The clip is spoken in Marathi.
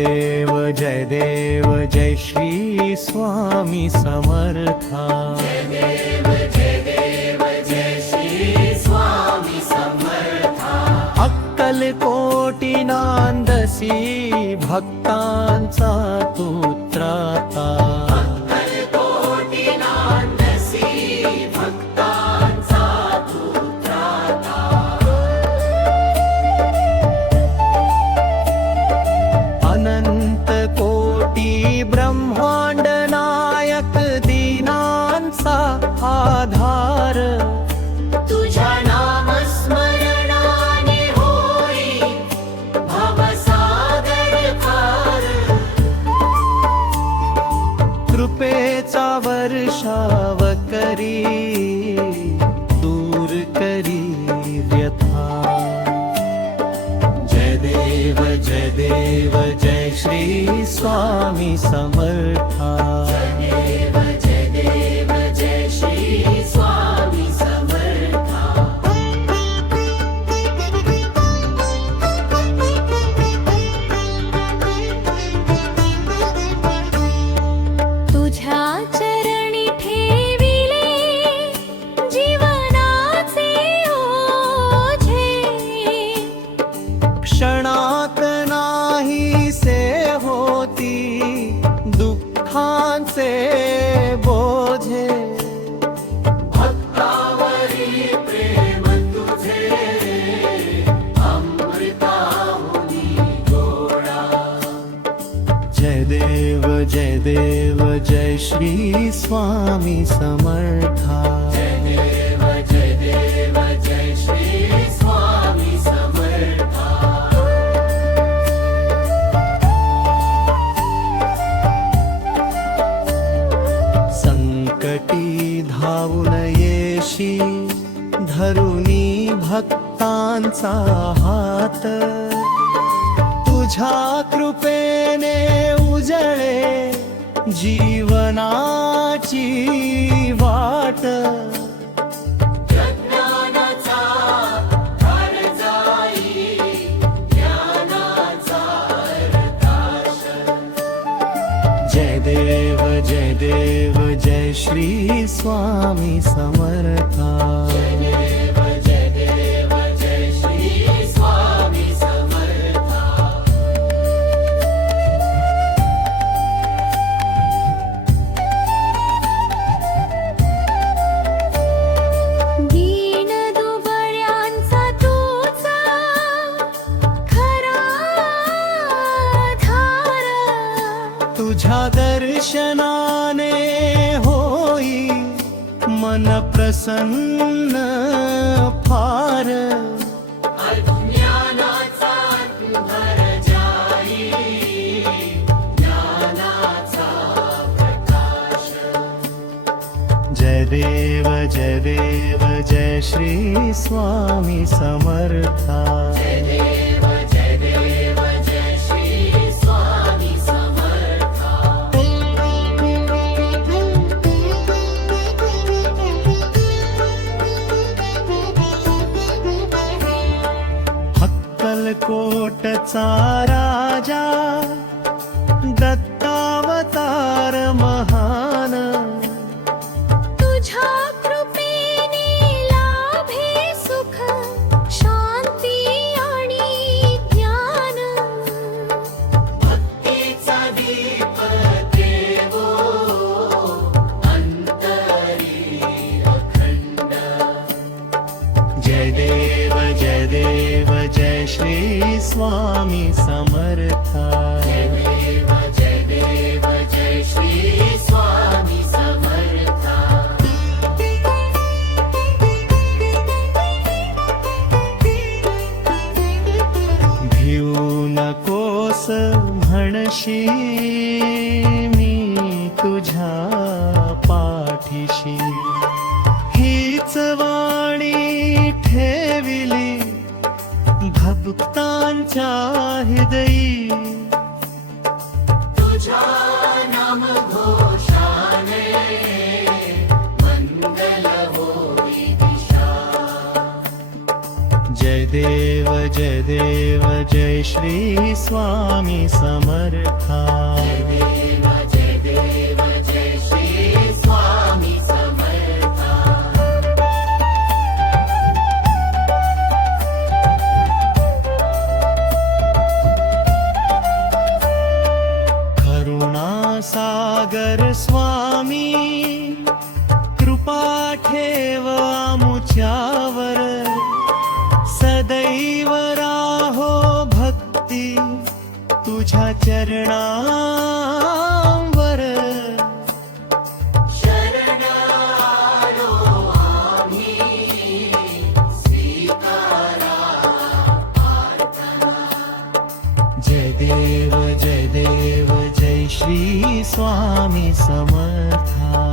जय देव जय श्री स्वामी समर्था। जय देव जय श्री स्वामी समर्था। अक्कलकोटी नांदसी भक्तांचा तू त्राता। अक्कलकोटी नांदसी भक्तांचा तू त्राता। अनंत कोटी ब्रह्मांड नायक दीनांचा आधार। तुझ्या नामस्मरणाने होई भवसागर पार। कृपेचा वर्षाव करी दूर करी व्यथा। जय देव जय श्री स्वामी समर्था। जय देव जय श्री स्वामी समर्था। तुझ्या चरणी ठेविले जीवनाचे ओझे। क्षणात नाही से होती दुःखांचे बोझे। भक्तावरी प्रेम तुझे अमृताहुनी गोडा। जय देव जय श्री स्वामी समर्था। जय देव जय श्री स्वामी समर्था। संकटी धावून येशी धरुनी भक्तांचा हात। तुझ्या कृपेने उजळे जीवनाची वाट। ज्ञानाचा घर जाई ज्ञानाचा प्रकाश। जय देव जय श्री स्वामी समर्था। जय देव जय श्री स्वामी समर्था। दीन दुबळ्यांचा तुझा खरा आधार। तुझ्या दर्शनाने होई मन प्रसन्न फार। अज्ञानाचा अंधार जाई ज्ञानाचा प्रकाश। जय देव जय श्री स्वामी समर्था। जय देव जय श्री स्वामी समर्था। अक्कलकोटचा राजा दत्तावतार महान। तुझ्या कृपेने लाभे सुख शांती आणि ज्ञान। भक्तीचा दीप देवो अंतरी अखंड। जय देव जय श्री स्वामी समर्था। जय देव जय श्री स्वामी समर्था। भिऊ नकोस म्हणशी मी तुझ्या पाठीशी। हीच वाणी ठेविली भक्तांच्या हृदयी। तुझ्या नाम घोषाने मंगल होई दिशा। जय जय देव जय श्री स्वामी समर्था देव जय देव जय श्री स्वामी समर्था करुणा सागर स्वामी कृपा ठेव आमुच्यावर सदैव राहो भक्ती तुझ्या चरणांवर शरण आलो आम्ही स्वीकारा प्रार्थना जय देव जय श्री स्वामी समर्था